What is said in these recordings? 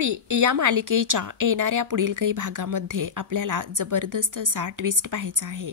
कमळी या मालिकेच्या येणाऱ्या पुढील काही भागामध्ये आपल्याला जबरदस्त असा ट्विस्ट पाहायचा आहे।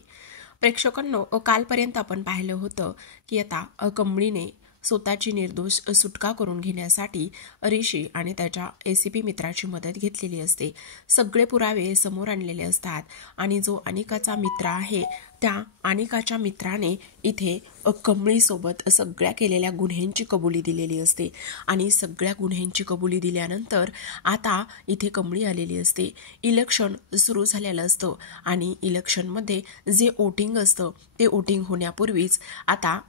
प्रेक्षकांनो, कालपर्यंत आपण पाहिलं होतं की आता कमळीने स्वतःची निर्दोष सुटका करून घेण्यासाठी ऋषी आणि त्याच्या एसीपी मित्राची मदत घेतलेली असते। सगळे पुरावे समोर आणलेले असतात आणि जो अनिकाचा मित्र आहे त्या अनिकाच्या मित्राने इथे कमळीसोबत सगळ्या केलेल्या गुन्ह्यांची कबुली दिलेली असते आणि सगळ्या गुन्ह्यांची कबुली दिल्यानंतर आता इथे कमळी आलेली असते। इलेक्शन सुरू झालेलं असतं आणि इलेक्शनमध्ये जे वोटिंग असतं ते वोटिंग होण्यापूर्वीच आता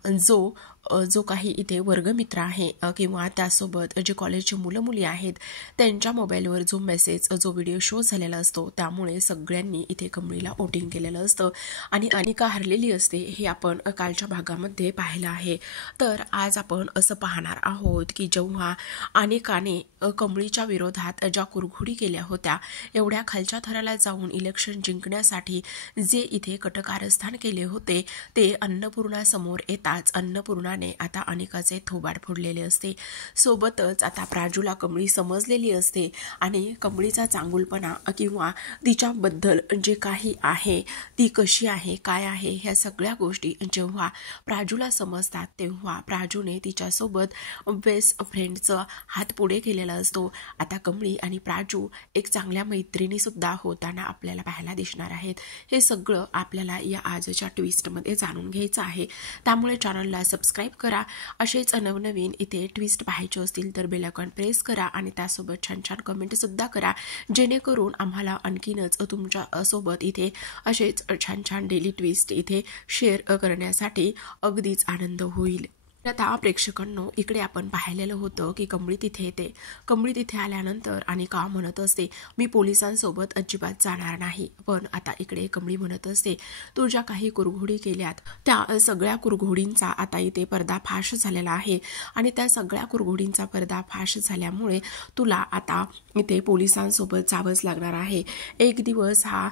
जो काही इथे वर्गमित्र आहे किंवा त्यासोबत जे कॉलेजचे मुलं मुली आहेत त्यांच्या मोबाईलवर जो मेसेज जो व्हिडिओ शो झालेला असतो त्यामुळे सगळ्यांनी इथे कमळीला वोटिंग केलेलं असतं आणि अनिका हरलेली असते हे आपण कालच्या भागामध्ये पाहिलं आहे। तर आज आपण असं पाहणार आहोत की जेव्हा अनिकाने कमळीच्या विरोधात ज्या कुरघोडी केल्या होत्या, एवढ्या खालच्या थराला जाऊन इलेक्शन जिंकण्यासाठी जे इथे कटकारस्थान केले होते ते अन्नपूर्णा समोर येताच अन्नपूर्णाने आता अनिकाचे थोबाड फोडलेले असते। सोबतच आता प्राजूला कमळी समजलेली असते आणि कमळीचा चांगुलपणा किंवा तिच्याबद्दल जे काही आहे ती कशी आहे काय आहे ह्या सगळ्या गोष्टी जेव्हा प्राजूला समजतात तेव्हा प्राजूने तिच्यासोबत बेस्ट फ्रेंडचं हात पुढे केलेला असतो। आता कमळी आणि प्राजू एक चांगल्या मैत्रिणी सुद्धा होताना आपल्याला पाहायला दिसणार आहेत। हे सगळं आपल्याला या आजच्या ट्विस्टमध्ये जाणून घ्यायचं आहे, त्यामुळे चॅनलला सबस्क्राईब करा। असेच नवनवीन इथे ट्विस्ट पाहायचे असतील तर बेल आयकॉन प्रेस करा आणि त्यासोबत छान छान कमेंट सुद्धा करा, जेणेकरून आम्हाला आणखीनच तुमच्या सोबत इथे असेच छान छान डेली ट्विस्ट इथे शेअर करण्यासाठी अगदीच आनंद होईल। आता प्रेक्षकांनो, इकडे आपण पाहिलेलं होतं की कमळी तिथे येते। कमळी तिथे आल्यानंतर अनिका म्हणत असते मी पोलिसांसोबत अजिबात जाणार नाही, पण आता इकडे कमळी म्हणत असते तू ज्या काही कुरघोडी केल्यात त्या सगळ्या कुरघोडींचा आता इथे पर्दाफाश झालेला आहे आणि त्या सगळ्या कुरघोडींचा पर्दाफाश झाल्यामुळे तुला आता इथे पोलिसांसोबत जावंच लागणार आहे। एक दिवस हा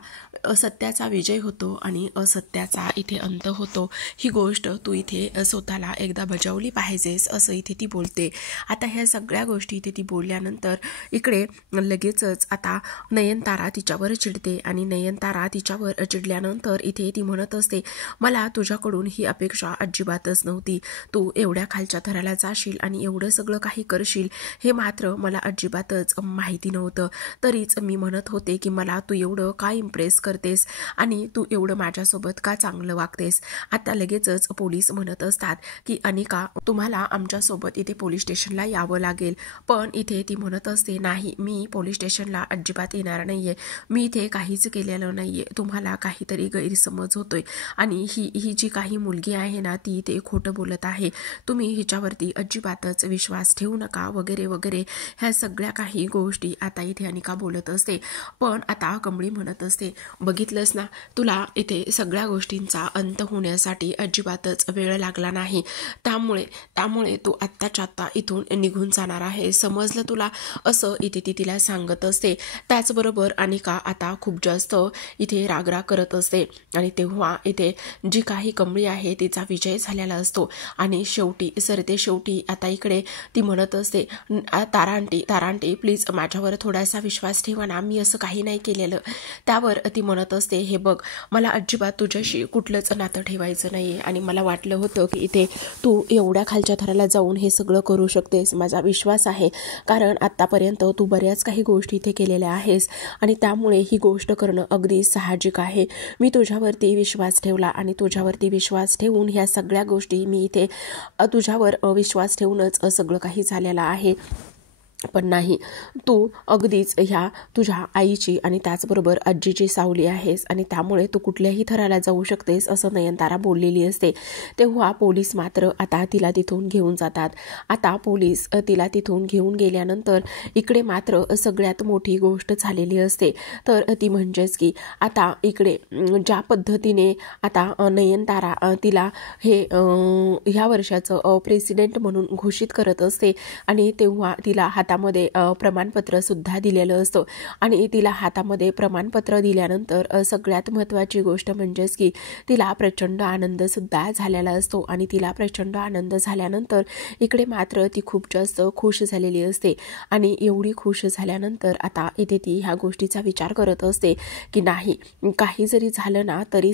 सत्याचा विजय होतो आणि असत्याचा इथे अंत होतो, ही गोष्ट तू इथे स्वतःला एकदा बजावली पाहिजेस असं इथे ती बोलते। आता ह्या सगळ्या गोष्टी इथे ती बोलल्यानंतर इकडे लगेचच आता नयनतारा तिच्यावर चिडते आणि नयनतारा तिच्यावर चिडल्यानंतर इथे ती म्हणत असते मला तुझ्याकडून ही अपेक्षा अजिबातच नव्हती, तू एवढ्या खालच्या थराला जाशील आणि एवढं सगळं काही करशील हे मात्र मला अजिबातच माहिती नव्हतं। तरीच मी म्हणत होते की मला तू एवढं का इम्प्रेस करतेस आणि तू एवढं माझ्यासोबत का चांगलं वागतेस। आता लगेचच पोलीस म्हणत असतात की अनिका तुम्हाला आमच्यासोबत इथे पोलीस स्टेशनला यावं लागेल, पण इथे ती म्हणत असते नाही मी पोलीस स्टेशनला अजिबात येणार नाहीये, मी इथे काहीच केलेलं नाहीये, तुम्हाला काहीतरी गैरसमज होतोय आणि ही जी काही मुलगी आहे ना ती इथे खोटं बोलत आहे, तुम्ही हिच्यावरती अजिबातच विश्वास ठेवू नका वगैरे वगैरे ह्या सगळ्या काही गोष्टी आता इथे अनिका बोलत असते। पण आता कमळी म्हणत असते बघितलंस ना, तुला इथे सगळ्या गोष्टींचा अंत होण्यासाठी अजिबातच वेळ लागला नाही, त्यामुळे तू आत्ताच्या आत्ता इथून निघून जाणार आहे, समजलं तुला, असं इथे ती तिला सांगत असते। त्याचबरोबर अनिका आता खूप जास्त इथे रागराग करत असते आणि तेव्हा इथे जी काही कमळी आहे तिचा विजय झालेला असतो आणि शेवटी आता इकडे ती म्हणत असते तारांटी प्लीज माझ्यावर थोडासा विश्वास ठेवा ना, मी असं काही नाही केलेलं। त्यावर ती म्हणत असते हे बघ मला अजिबात तुझ्याशी कुठलंच नातं ठेवायचं नाहीये आणि मला वाटलं होतं की इथे तू एवढ्या खालच्या थराला जाऊन हे सगळं करू शकतेस, माझा विश्वास आहे, कारण आतापर्यंत तू बऱ्याच काही गोष्टी इथे केलेल्या आहेस आणि त्यामुळे ही गोष्ट करणं अगदी साहजिक आहे। मी तुझ्यावरती विश्वास ठेवला आणि तुझ्यावरती विश्वास ठेवून ह्या सगळ्या गोष्टी मी इथे तुझ्यावर विश्वास ठेवूनच सगळं काही झालेलं आहे, पण नाही, तू अगदीच ह्या तुझ्या आईची आणि त्याचबरोबर आजीची सावली आहेस आणि त्यामुळे तू कुठल्याही थराला जाऊ शकतेस असं नयनतारा बोललेली असते। तेव्हा पोलीस मात्र आता तिला तिथून घेऊन जातात। आता पोलीस तिला तिथून घेऊन गेल्यानंतर इकडे मात्र सगळ्यात मोठी गोष्ट झालेली असते, तर ती म्हणजेच की आता इकडे ज्या पद्धतीने आता नयनतारा तिला हे ह्या वर्षाचं प्रेसिडेंट म्हणून घोषित करत असते आणि तेव्हा तिला हात हातामध्ये प्रमाणपत्र सुद्धा दिलेलं असतं आणि तिला हातामध्ये प्रमाणपत्र दिल्यानंतर सगळ्यात महत्त्वाची गोष्ट म्हणजेच की तिला प्रचंड आनंद सुद्धा झालेला असतो आणि तिला प्रचंड आनंद झाल्यानंतर इकडे मात्र ती खूप जास्त खुश झालेली असते आणि एवढी खुश झाल्यानंतर आता इथे ती ह्या गोष्टीचा विचार करत असते की नाही, काही जरी झालं ना तरी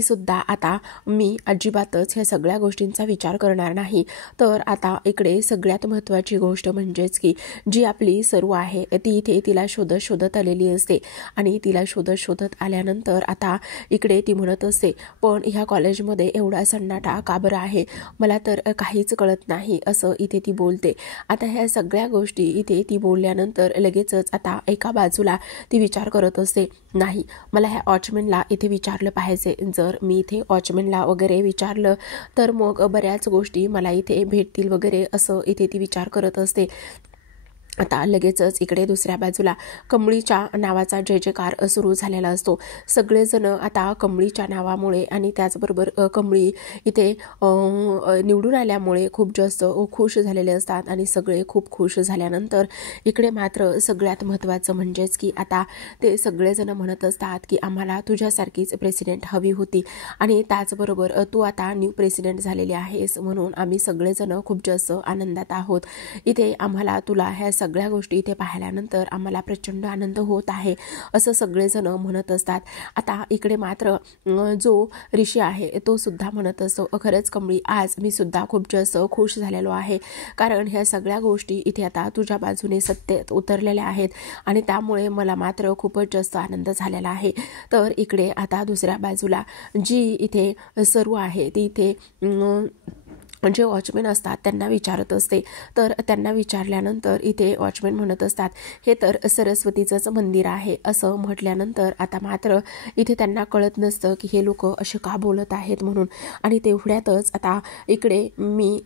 सुद्धा आता मी अजिबातच ह्या सगळ्या गोष्टींचा विचार करणार नाही. तर आता इकडे सगळ्यात महत्त्वाची गोष्ट म्हणजेच की जी आपली सरू आहे ती इथे तिला शोधत आलेली असते आणि तिला शोधत आल्यानंतर आता इकडे ती म्हणत असते, पण ह्या कॉलेजमध्ये एवढा सन्नाटा का बरं आहे, मला तर काहीच कळत नाही, असं इथे ती बोलते. आता ह्या सगळ्या गोष्टी इथे ती बोलल्यानंतर लगेचच आता एका बाजूला ती विचार करत असते, नाही, मला ह्या वॉचमॅनला इथे विचारलं पाहिजे. जर मी इथे वॉचमॅनला वगैरे विचारलं तर मग बऱ्याच गोष्टी मला इथे भेटतील वगैरे, असं इथे ती विचार करत असते. आता लगेचच इकडे दुसऱ्या बाजूला कमळीच्या नावाचा जय जयकार सुरू झालेला असतो. सगळेजण आता कमळीच्या नावामुळे आणि त्याचबरोबर कमळी इथे निवडून आल्यामुळे खूप जास्त खुश झालेले असतात आणि सगळे खूप खुश झाल्यानंतर इकडे मात्र सगळ्यात महत्त्वाचं म्हणजेच की आता ते सगळेजण म्हणत असतात की आम्हाला तुझ्यासारखीच प्रेसिडेंट हवी होती आणि त्याचबरोबर तू आता न्यू प्रेसिडेंट झालेली आहेस म्हणून आम्ही सगळेजण खूप जास्त आनंदात आहोत. इथे आम्हाला तुला ह्या सगळ्या गोष्टी इथे पाहिल्यानंतर आम्हाला प्रचंड आनंद होत आहे, असं सगळेजण म्हणत असतात. आता इकडे मात्र जो ऋषी आहे तो सुद्धा म्हणत असतो, खरंच कमळी, आज मी सुद्धा खूप जास्त खुश झालेलो आहे, कारण ह्या सगळ्या गोष्टी इथे आता तुझ्या बाजूने सत्तेत उतरलेल्या आहेत आणि त्यामुळे मला मात्र खूपच जास्त आनंद झालेला आहे. तर इकडे आता दुसऱ्या बाजूला जी इथे सरू आहे ती इथे जे वॉचमॅन असतात त्यांना विचारत असते. तर त्यांना विचारल्यानंतर इथे वॉचमॅन म्हणत असतात, हे तर सरस्वतीचंच मंदिर आहे, असं म्हटल्यानंतर आता मात्र इथे त्यांना कळत नसतं की हे लोक असे का बोलत आहेत म्हणून. आणि तेवढ्यातच आता इकडे मी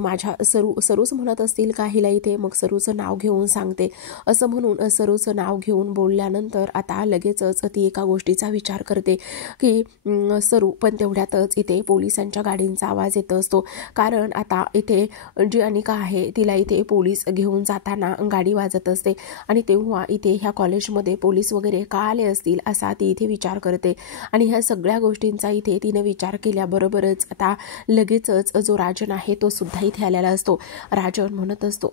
माझ्या सरूच म्हणत असतील का हिला इथे, मग सरूचं नाव घेऊन सांगते, असं म्हणून सरूचं नाव घेऊन बोलल्यानंतर आता लगेचच ती एका गोष्टीचा विचार करते की सरू, पण तेवढ्यातच इथे पोलिसांच्या गाडींचा आवाज येत असतो. कारण आता इथे जी अनिका आहे तिला इथे पोलीस घेऊन जाताना गाडी वाजत असते आणि तेव्हा इथे ह्या कॉलेजमध्ये पोलीस वगैरे का आले असतील असा ती इथे विचार करते. आणि ह्या सगळ्या गोष्टींचा इथे तिने विचार केल्याबरोबरच आता लगेचच जो राजन आहे तो सुद्धा इथे आलेला असतो. राजन म्हणत असतो,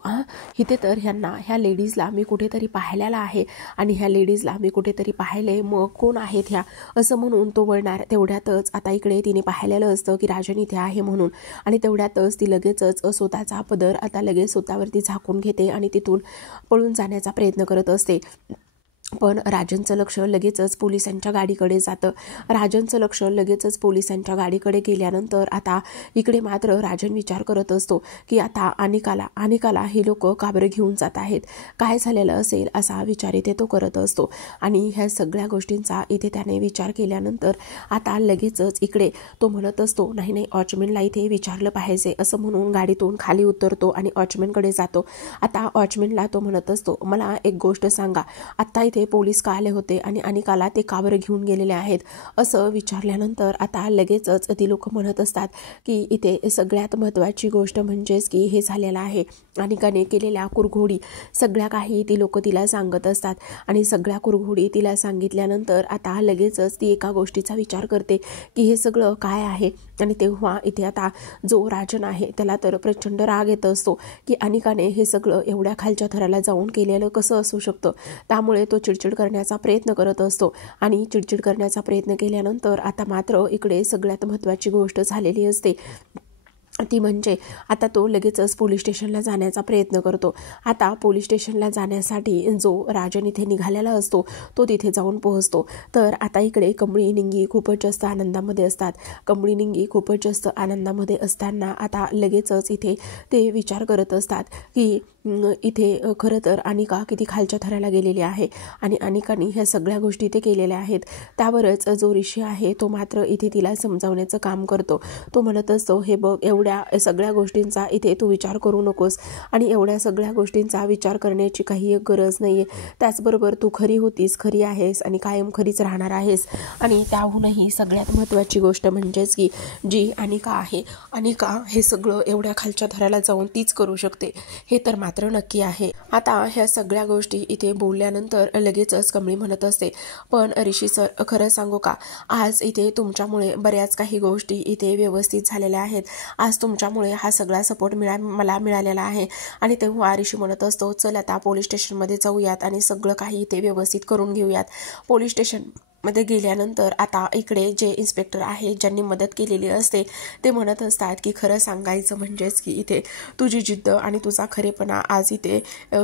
इथे तर ह्या लेडीजला मी कुठेतरी पाहिलेला आहे आणि ह्या लेडीजला मी कुठेतरी पाहिले, मग कोण आहेत ह्या, असं म्हणून तो वळणार. तेवढ्यातच आता इकडे तिने पाहिलेलं असतं की राजन इथे आहे म्हणून आणि तेवढ्यातच ती लगेचच स्वतःचा पदर आता लगेच स्वतःवरती झाकून घेते आणि तिथून पळून जाण्याचा प्रयत्न करत असते. पण राजनचं लक्ष लगेचच पोलिसांच्या गाडीकडे जातं. राजनचं लक्ष लगेचच पोलिसांच्या गाडीकडे गेल्यानंतर आता इकडे मात्र राजन विचार करत असतो की आता अनिकाला ही लोक का बरं घेऊन जात आहेत, काय झालेलं असेल असा विचार इथे तो करत असतो. आणि ह्या सगळ्या गोष्टींचा इथे त्याने विचार केल्यानंतर आता लगेचच इकडे तो म्हणत असतो, नाही, वॉचमॅनला इथे विचारलं पाहिजे, असं म्हणून गाडीतून खाली उतरतो आणि वॉचमॅनकडे जातो. आता वॉचमॅनला तो म्हणत असतो, मला एक गोष्ट सांगा, आत्ता इथे पोलीस का आले होते आणि अनिकाला ते का बरं घेऊन गेलेले आहेत, असं विचारल्यानंतर आता लगेचच ती लोक म्हणत असतात की इथे सगळ्यात महत्त्वाची गोष्ट म्हणजेच की हे झालेलं आहे, अनिकाने केलेल्या कुरघोडी सगळ्या काही ती लोक तिला सांगत असतात. आणि सगळ्या कुरघोडी तिला सांगितल्यानंतर आता लगेचच ती एका गोष्टीचा विचार करते की हे सगळं काय आहे. आणि तेव्हा इथे आता जो राजन आहे त्याला तर प्रचंड राग येत असतो की अनिकाने हे सगळं एवढ्या खालच्या थराला जाऊन केलेलं कसं असू शकतं. त्यामुळे तो चिडचिड करण्याचा प्रयत्न करत असतो आणि चिडचिड करण्याचा प्रयत्न केल्यानंतर आता मात्र इकडे सगळ्यात महत्त्वाची गोष्ट झालेली असते ती म्हणजे आता तो लगेचच पोलीस स्टेशनला जाण्याचा प्रयत्न करतो. आता पोलीस स्टेशनला जाण्यासाठी जो राजन इथे निघालेला असतो तो तिथे जाऊन पोहोचतो. तर आता इकडे कमळी निंगी खूपच जास्त आनंदामध्ये असतात. कमळी निंगी खूपच जास्त आनंदामध्ये असताना आता लगेचच इथे ते विचार करत असतात की इथे खरं तर अनिका किती खालच्या थराला गेलेली आहे आणि अनिकाने ह्या सगळ्या गोष्टी ते केलेल्या आहेत. त्यावरच जो ऋषी आहे तो मात्र इथे तिला समजावण्याचं काम करतो. तो म्हणत असतो, हे बघ, एवढ्या सगळ्या गोष्टींचा इथे तू विचार करू नकोस आणि एवढ्या सगळ्या गोष्टींचा विचार करण्याची काही एक गरज नाही आहे. त्याचबरोबर तू खरी होतीस, खरी आहेस आणि कायम खरीच राहणार आहेस. आणि त्याहूनही सगळ्यात महत्त्वाची गोष्ट म्हणजेच की जी अनिका आहे, अनिका हे सगळं एवढ्या खालच्या थराला जाऊन तीच करू शकते, हे तर मात्र नक्की आहे. आता ह्या सगळ्या गोष्टी इथे बोलल्यानंतर लगेचच कमळी म्हणत असते, पण ऋषी सर खरं सांगू का, आज इथे तुमच्यामुळे बऱ्याच काही गोष्टी इथे व्यवस्थित झालेल्या आहेत. आज तुमच्यामुळे हा सगळा सपोर्ट मला मिळालेला आहे. आणि तेव्हा ऋषी म्हणत असतो, चल आता पोलीस स्टेशनमध्ये जाऊयात आणि सगळं काही इथे व्यवस्थित करून घेऊयात. पोलीस स्टेशन मध्ये गेल्यानंतर आता इकडे जे इन्स्पेक्टर आहे ज्यांनी मदत केलेली असते ते म्हणत असतात की खरं सांगायचं म्हणजेच की इथे तुझी जिद्द आणि तुझा खरेपणा आज इथे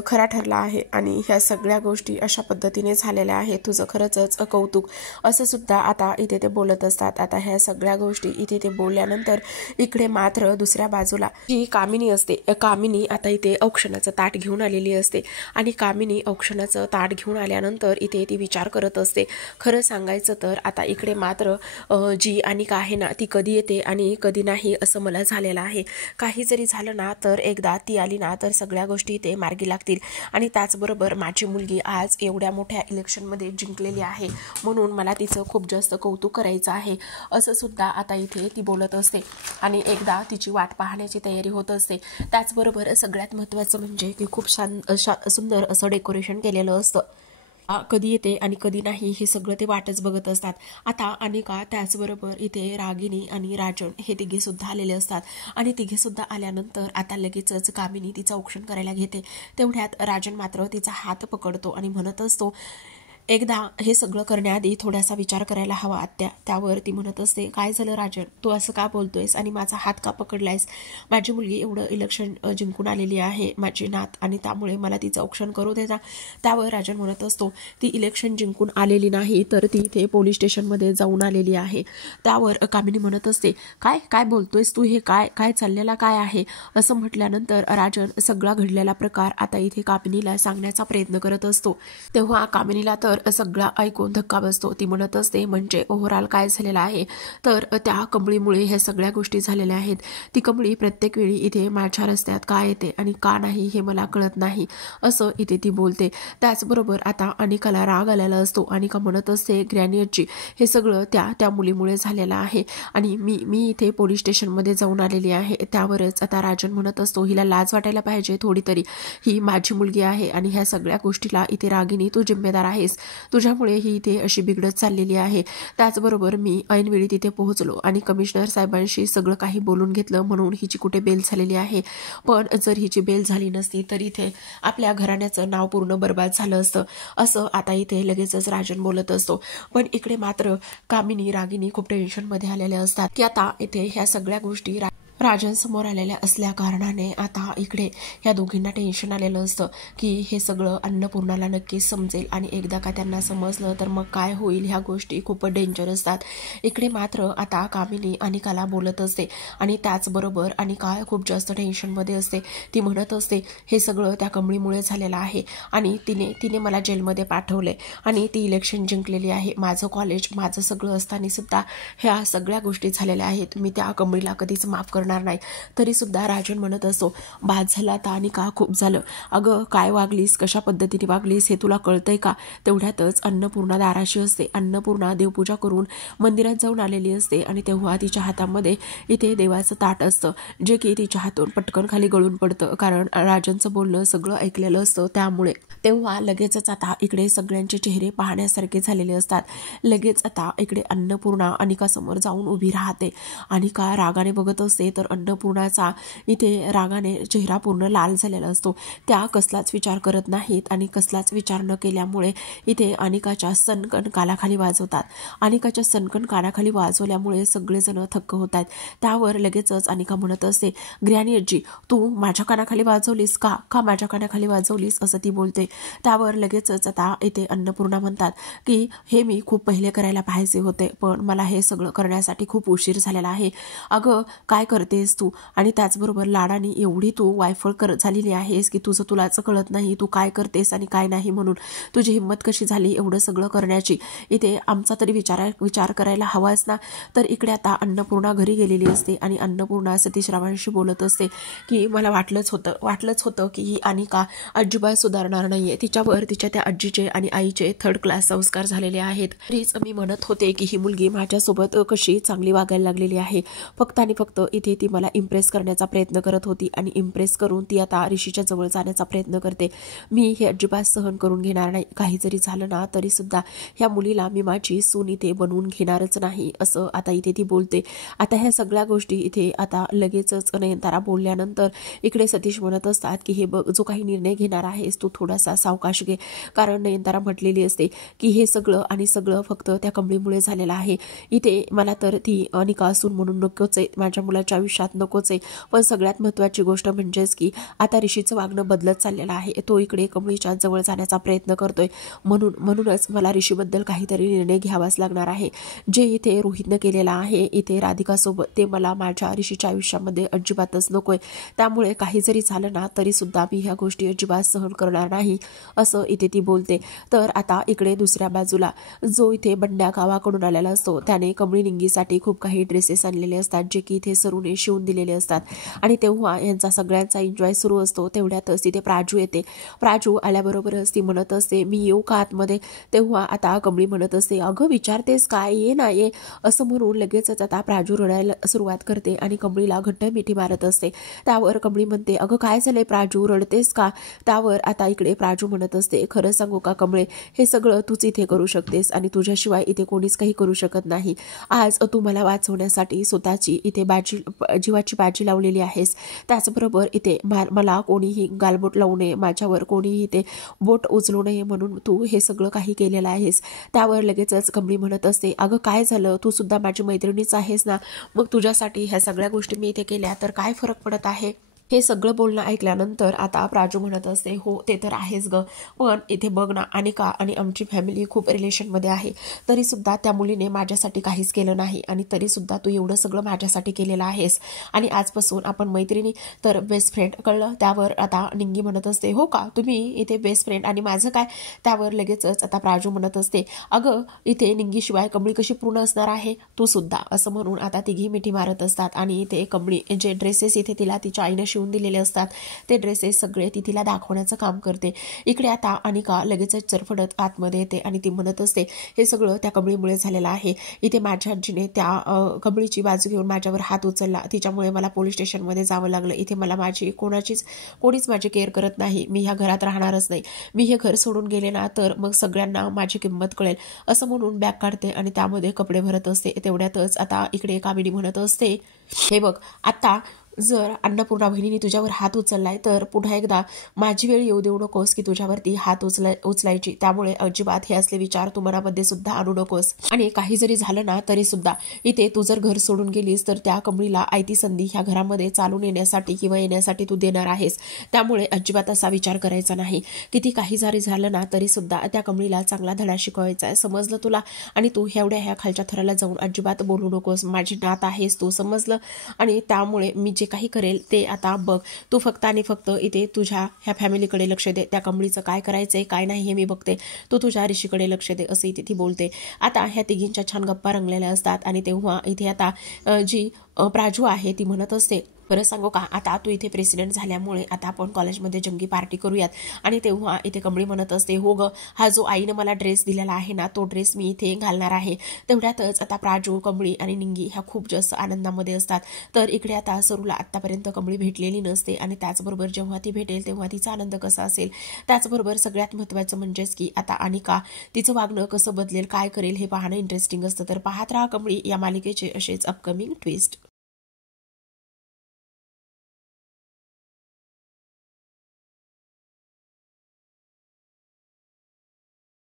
खरा ठरला आहे आणि ह्या सगळ्या गोष्टी अशा पद्धतीने झालेल्या आहेत. तुझं खरंच कौतुक, असं सुद्धा आता इथे ते बोलत असतात. आता ह्या सगळ्या गोष्टी इथे ते बोलल्यानंतर इकडे मात्र दुसऱ्या बाजूला जी कामिनी असते, कामिनी आता इथे औक्षणाचं ताट घेऊन आलेली असते आणि कामिनी औक्षणाचं ताट घेऊन आल्यानंतर इथे ती विचार करत असते. खरं सांगायचं तर आता इकडे मात्र जी अनिका आहे ना ती कधी येते आणि कधी नाही असं मला झालेलं आहे. काही जरी झालं ना तर एकदा ती आली ना तर सगळ्या गोष्टी ते मार्गी लागतील. आणि त्याचबरोबर माझी मुलगी आज एवढ्या मोठ्या इलेक्शनमध्ये जिंकलेली आहे म्हणून मला तिचं खूप जास्त कौतुक करायचं आहे, असं सुद्धा आता इथे ती बोलत असते आणि एकदा तिची वाट पाहण्याची तयारी होत असते. त्याचबरोबर सगळ्यात महत्त्वाचं म्हणजे की खूप सुंदर असं डेकोरेशन केलेलं असतं. कधी येते आणि कधी नाही हे सगळं ते वाटच बघत असतात. आता अनिका त्याचबरोबर इथे रागिनी आणि राजन हे तिघे सुद्धा आलेले असतात आणि तिघे सुद्धा आल्यानंतर आता लगेचच कामिनी तिचं औक्षण करायला घेते. तेवढ्यात राजन मात्र तिचा हात पकडतो आणि म्हणत असतो, एकदा हे सगळं करण्याआधी थोडासा विचार करायला हवा आत्या. त्यावर ती म्हणत असते, काय झालं राजन, तू असं का बोलतोयस आणि माझा हात का पकडलायस? माझी मुलगी एवढं इलेक्शन जिंकून आलेली आहे, माझी नात, आणि त्यामुळे मला तिचं औक्षण करू देता. त्यावर राजन म्हणत असतो, ती इलेक्शन जिंकून आलेली नाही तर ती इथे पोलीस स्टेशनमध्ये जाऊन आलेली आहे. त्यावर कामिनी म्हणत असते, काय काय बोलतोयस तू, हे काय काय चाललेला काय आहे? असं म्हटल्यानंतर राजन सगळा घडलेला प्रकार आता इथे कामिनीला सांगण्याचा प्रयत्न करत असतो. तेव्हा कामिनीला तर सगळा ऐकून धक्का बसतो. ती म्हणत असते, म्हणजे ओव्हरऑल काय झालेलं आहे तर त्या कमळीमुळे ह्या सगळ्या गोष्टी झालेल्या आहेत. ती कमळी प्रत्येक वेळी इथे माझ्या रस्त्यात का येते आणि का नाही हे मला कळत नाही, असं इथे ती बोलते. त्याचबरोबर आता अनिकाला राग आलेला असतो. अनिका म्हणत असते, ग्रॅनियरची हे सगळं त्या मुलीमुळे झालेलं आहे आणि मी इथे पोलीस स्टेशनमध्ये जाऊन आलेली आहे. त्यावरच आता राजन म्हणत असतो, हिला लाज वाटायला पाहिजे थोडी तरी, ही माझी मुलगी आहे आणि ह्या सगळ्या गोष्टीला इथे रागिनी तू जिम्मेदार आहेस, तुझ्यामुळे ही इथे अशी बिघडत चाललेली आहे. त्याचबरोबर मी ऐनवेळी तिथे पोहोचलो आणि कमिशनर साहेबांशी सगळं काही बोलून घेतलं म्हणून हिची कुठे बेल झालेली आहे. पण जर हिची बेल झाली नसती तर इथे आपल्या घराण्याचं नाव पूर्ण बर्बाद झालं असतं, असं आता इथे लगेचच राजन बोलत असतो. पण इकडे मात्र कामिनी रागिनी खूप टेन्शनमध्ये आलेल्या असतात की आता इथे ह्या सगळ्या गोष्टी राजन समोर आलेल्या असल्या कारणाने आता इकडे ह्या दोघींना टेन्शन आलेलं असतं की हे सगळं अन्नपूर्णाला नक्कीच समजेल आणि एकदा का त्यांना समजलं तर मग काय होईल. ह्या गोष्टी खूप डेंजर असतात. इकडे मात्र आता कामिनी अनिकाला बोलत असते आणि त्याचबरोबर अनिका खूप जास्त टेन्शनमध्ये असते. ती म्हणत असते, हे सगळं त्या कमळीमुळे झालेलं आहे आणि तिने मला जेलमध्ये पाठवले आणि ती इलेक्शन जिंकलेली आहे. माझं कॉलेज, माझं सगळं असताना सुद्धा ह्या सगळ्या गोष्टी झालेल्या आहेत. मी त्या कमळीला कधीच माफ करणार नाही. तरी सुद्धा राजन म्हणत असतो, बाद झाला आता अनिका, खूप झालं. अगं काय वागलीस, कशा पद्धतीने वागलीस हे तुला कळतंय का? तेवढ्यातच अन्नपूर्णा दाराशी असते. अन्नपूर्णा देवपूजा करून मंदिरात जाऊन आलेली असते आणि तेव्हा तिच्या हातामध्ये इथे देवाचं ताट असतं जे की तिच्या हातून पटकन खाली गळून पडतं, कारण राजनचं बोलणं सगळं ऐकलेलं असतं त्यामुळे. तेव्हा लगेचच आता इकडे सगळ्यांचे चेहरे पाहण्यासारखे झालेले असतात. लगेच आता इकडे अन्नपूर्णा अनिका समोर जाऊन उभी राहते. अनिका रागाने बघत असते तर अन्नपूर्णाचा इथे रागाने चेहरा पूर्ण लाल झालेला असतो. त्या कसलाच विचार करत नाहीत आणि कसलाच विचार न केल्यामुळे इथे अनिकाच्या सनकन कानाखाली वाजवतात. अनिकाच्या सनकन कानाखाली वाजवल्यामुळे सगळेजण थक्क होत आहेत. त्यावर लगेचच अनिका म्हणत असते, ग्रॅनियरजी तू माझ्या कानाखाली वाजवलीस का माझ्या कानाखाली वाजवलीस, असं ती बोलते. त्यावर लगेचच आता इथे अन्नपूर्णा म्हणतात की हे मी खूप पहिले करायला पाहिजे होते पण मला हे सगळं करण्यासाठी खूप उशीर झालेला आहे. अगं काय करतेस तू, आणि त्याचबरोबर लाडाने एवढी तू वायफळ झालेली आहेस की तुलाच कळत नाही तू काय करतेस आणि काय नाही म्हणून. तुझी हिंमत कशी झाली एवढं सगळं करण्याची, इथे आमचा तरी विचार करायला हवाच ना. तर इकडे आता अन्नपूर्णा घरी गेलेली असते आणि अन्नपूर्णा सतीशरावांशी बोलत असते की मला वाटलंच होतं की ही अनिका अजिबात सुधारणार नाहीये. तिच्यावर तिच्या त्या आजीचे आणि आईचे 3rd क्लास संस्कार झालेले आहेत. तरीच मी म्हणत होते की ही मुलगी माझ्यासोबत कशी चांगली वागायला लागलेली आहे. फक्त आणि फक्त इथे ती मला इम्प्रेस करण्याचा प्रयत्न करत होती आणि इम्प्रेस करून ती आता ऋषीच्या जवळ जाण्याचा प्रयत्न करते. मी हे अजिबात सहन करून घेणार नाही. काही जरी झालं ना तरी सुद्धा ह्या मुलीला मी माझी सून इथे बनवून घेणारच नाही, असं आता इथे ती बोलते. आता ह्या सगळ्या गोष्टी इथे आता लगेचच नयनतारा बोलल्यानंतर इकडे सतीश म्हणत असतात की हे बघ, जो काही निर्णय घेणार आहेस तू थोडासा सावकाश घे. कारण नयनतारा म्हटलेली असते की हे सगळं आणि सगळं फक्त त्या कमळीमुळे झालेलं आहे. इथे मला तर ती अनिका असून म्हणून नकोच आहे, माझ्या मुलाच्या आयुष्यात नकोच आहे. पण सगळ्यात महत्त्वाची गोष्ट म्हणजेच की आता ऋषीचं वागणं बदलत चाललेलं आहे. तो इकडे कमळीच्या जवळ जाण्याचा प्रयत्न करतोय. म्हणूनच मला ऋषीबद्दल काहीतरी निर्णय घ्यावाच लागणार आहे. जे इथे रोहितनं केलेलं आहे इथे राधिकासोबत, ते मला माझ्या ऋषीच्या आयुष्यामध्ये अजिबातच नकोय. त्यामुळे काही जरी झालं ना तरी सुद्धा मी ह्या गोष्टी अजिबात सहन करणार नाही, असं इथे ती बोलते. तर आता इकडे दुसऱ्या बाजूला जो इथे बंड्या गावाकडून आलेला असतो त्याने कमळी निंगीसाठी खूप काही ड्रेसेस आणलेले असतात, जे की इथे सरूने शिवून दिलेले असतात. आणि तेव्हा यांचा सगळ्यांचा एन्जॉय सुरू असतो. तेवढ्यातच तिथे प्राजू येते. प्राजू आल्याबरोबरच ती म्हणत असते मी येऊ का आतमध्ये. तेव्हा आता कमळी म्हणत असते अगं विचारतेस काय, ये ना ये, असं म्हणून लगेचच आता प्राजू रडायला सुरुवात करते आणि कमळीला घट्ट मिठी मारत असते. त्यावर कमळी म्हणते अगं काय झालंय प्राजू, रडतेस का. त्यावर आता इकडे प्राजू म्हणत असते खरं सांगू का कमळे, हे सगळं तूच इथे करू शकतेस आणि तुझ्याशिवाय इथे कोणीच काही करू शकत नाही. आज तू मला वाचवण्यासाठी स्वतःची इथे जीवाची बाजी लावलेली आहेस. त्याचबरोबर इथे मला कोणीही गालबोट लावू नये, माझ्यावर कोणीही इथे बोट उचलू नये म्हणून तू हे सगळं काही केलेलं आहेस. त्यावर लगेचच कमळी म्हणत असते अगं काय झालं, तू सुद्धा माझी मैत्रिणीच आहेस ना, मग तुझ्यासाठी ह्या सगळ्या गोष्टी मी इथे केल्या तर काय फरक पडत आहे. हे सगळं बोलणं ऐकल्यानंतर आता प्राजू म्हणत असते हो ते तर आहेच ग, पण इथे बघ ना अनिका आणि आमची फॅमिली खूप रिलेशनमध्ये आहे, तरी सुद्धा त्या मुलीने माझ्यासाठी काहीच केलं नाही आणि तरी सुद्धा तू एवढं सगळं माझ्यासाठी केलेलं आहेस आणि आजपासून आपण मैत्रिणी तर बेस्ट फ्रेंड, कळलं. त्यावर आता निंगी म्हणत असते हो का, तुम्ही इथे बेस्ट फ्रेंड आणि माझं काय. त्यावर लगेचच आता प्राजू म्हणत असते अगं इथे निंगीशिवाय कमळी कशी पूर्ण असणार आहे, तू सुद्धा, असं म्हणून आता तिघी मिठी मारत असतात. आणि इथे कमळी जे ड्रेसेस इथे तिला तिच्या आईने शिवून दिलेले असतात ते ड्रेसेस सगळे ती तिला दाखवण्याचं काम करते. इकडे आता अनिका लगेचच चरफडत आतमध्ये येते आणि ती म्हणत असते हे सगळं त्या कमळीमुळे झालेलं आहे. इथे माझ्या आजीने त्या कमळीची बाजू घेऊन माझ्यावर हात उचलला, तिच्यामुळे मला पोलीस स्टेशनमध्ये जावं लागलं. इथे मला माझी कोणीच माझी केअर करत नाही. मी ह्या घरात राहणारच नाही. मी हे घर सोडून गेले ना तर मग सगळ्यांना माझी किंमत कळेल, असं म्हणून बॅग काढते आणि त्यामध्ये कपडे भरत असते. तेवढ्यातच आता इकडे कामिनी म्हणत असते हे बघ, आता जर अन्नपूर्णा बहिणीने तुझ्यावर हात उचललाय तर पुन्हा एकदा माझी वेळ येऊ देऊ नकोस की तुझ्यावरती हात उचलायची. त्यामुळे अजिबात हे असले विचार तू मनामध्ये सुद्धा आणू नकोस. आणि काही जरी झालं ना तरी सुद्धा इथे तू जर घर सोडून गेलीस तर त्या कमळीला आयती संधी ह्या घरामध्ये चालून येण्यासाठी किंवा येण्यासाठी तू देणार आहेस. त्यामुळे अजिबात असा विचार करायचा नाही. किती काही जरी झालं ना तरी सुद्धा त्या कमळीला चांगला धडा शिकवायचा आहे, समजलं तुला. आणि तू एवढ्या ह्या खालच्या थराला जाऊन अजिबात बोलू नकोस. माझी नात आहेस तू, समजलं. आणि त्यामुळे मी जे काही करेल ते आता बघ, तू फक्त आणि फक्त इथे तुझ्या ह्या फॅमिलीकडे लक्ष दे. त्या कमळीचं काय करायचंय काय नाही हे मी बघते, तू तुझ्या ऋषीकडे लक्ष दे, असं इथे ती बोलते. आता ह्या तिघींच्या छान गप्पा रंगलेल्या असतात आणि तेव्हा इथे आता जी प्राजू आहे ती म्हणत असते बरं सांगू का, आता तू इथे प्रेसिडेंट झाल्यामुळे आता आपण कॉलेजमध्ये जंगी पार्टी करूयात. आणि तेव्हा इथे कमळी म्हणत असते हो ग, हा जो आईने मला ड्रेस दिलेला आहे ना तो ड्रेस मी इथे घालणार आहे. तेवढ्यातच आता प्राजू, कमळी आणि निंगी ह्या खूप जास्त आनंदामध्ये असतात. तर इकडे आता सरूला आतापर्यंत कमळी भेटलेली नसते आणि त्याचबरोबर जेव्हा ती भेटेल तेव्हा तिचा आनंद कसा असेल. त्याचबरोबर सगळ्यात महत्त्वाचं म्हणजेच की आता अनिका तिचं वागणं कसं बदलेल, काय करेल हे पाहणं इंटरेस्टिंग असतं. तर पाहत राहा कमळी या मालिकेचे असेच अपकमिंग ट्विस्ट.